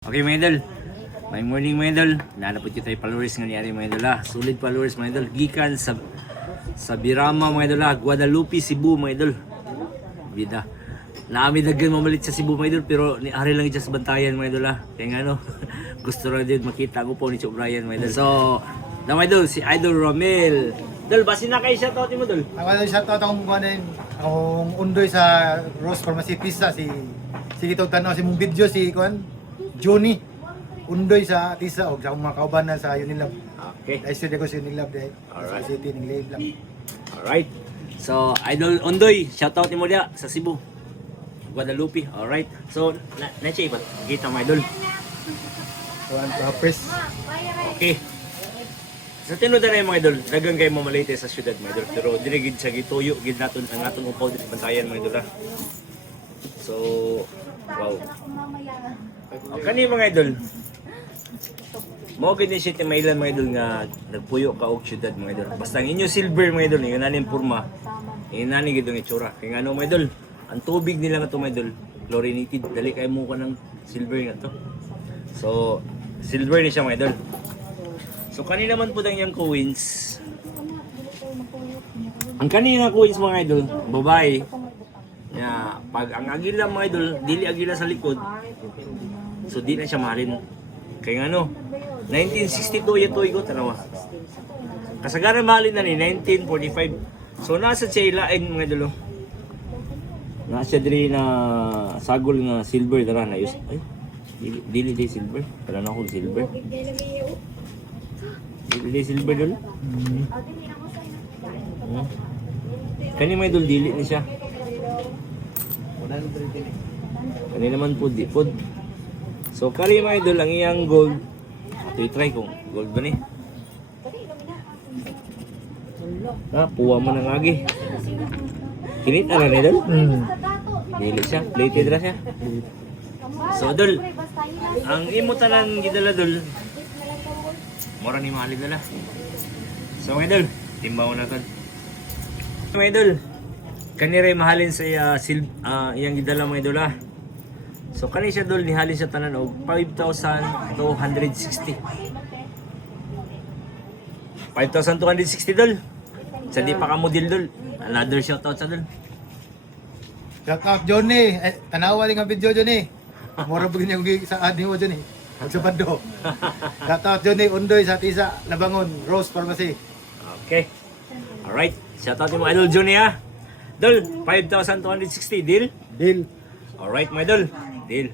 Okay mga idol, may morning mga idol. Nalapot yung tayo followers nga niyari mga idol ha. Solid followers mga idol. Gikan sa Birama mga idol ha. Guadalupe, Cebu mga idol. Bida. Naami daggan mamalit sa Cebu mga idol, pero ni ari lang siya sa bantayan mga idol ha. Kaya nga no, gusto rin din makita ko po ni Chok Brian mga idol. So, na mga idol, si Idol Romel. Dol, basin na kayo shoutout mo dol. Ako na shoutout akong kumanin, akong undoy sa Rose Pharmacy Pizza, si kitog tanaw si mong video si kuan Johnny undoy sa Tisa og sa akong mga kaubanan sa Unilab. Okay. Dahil studio ko sa Unilab dahil Alright. sa city ng Lave lang. Alright. So, Idol Ondoy, shoutout mo dia sa Cebu. Guadalupe. Alright. So, na siya iba. Kita mo idol. Kuan press. Okay. Sa tinuod na yung mga idol, dagang kayo mamalite sa syudad mga idol. Pero dili gid sa gituyo gid naton ang atong upaw dito bantayan mga idol ha. So, wow. O kani mga idol. Mo gid ni siya timailan mga idol nga nagpuyo ka og syudad mga idol. Basta ang inyo silver mga idol, yung nanin porma. Inani gid ang itsura. Kay ngano mga idol, ang tubig nila nga to mga idol, chlorinated. Dali kay mo ka ng silver nga to. So, silver ni siya mga idol. So kanina man po yung coins. Ang kanina coins mga idol, babae. Ya, pag ang agila mga idol, dili agila sa likod. So di na siya mahalin. Kaya nga no, 1962 yato igo tanawa. Kasagaran mahalin na ni 1945. So nasa siya ilain mga idol. Oh. Nasa diri na sagol nga silver dara na yus. Ay, dili silver. Para na ako silver. Dili silver dul. Kani may dul dili ni siya. Kani naman po di pod. So kani may dul ang iyang gold. Ato i-try kung gold ba ni. Puwa mo nang agi. Kinit na ni dul. Dili siya, plated ra siya. So dul, ang imo tanan gidala dul. Mura ni mahalin nila. So mga idol, timbaw na kan. Mga idol, kaniray mahalin sa iyang gidala mga idol ha. So kani siya dol, nihalin siya tanan og 5,260. 5,260 dol. Sa di pa ka model dol. Another shoutout sa dol. Shoutout Johnny. Tanawa din ang video Johnny. Mura bugin niya sa admin mo Johnny. Magsabado. Shoutout Johnny undoy sa Tisa, Labangon, Rose Pharmacy. Okay. Alright. Shoutout mo idol Johnny ha. Dol, 5,260 deal. Deal. Alright, my idol. Deal.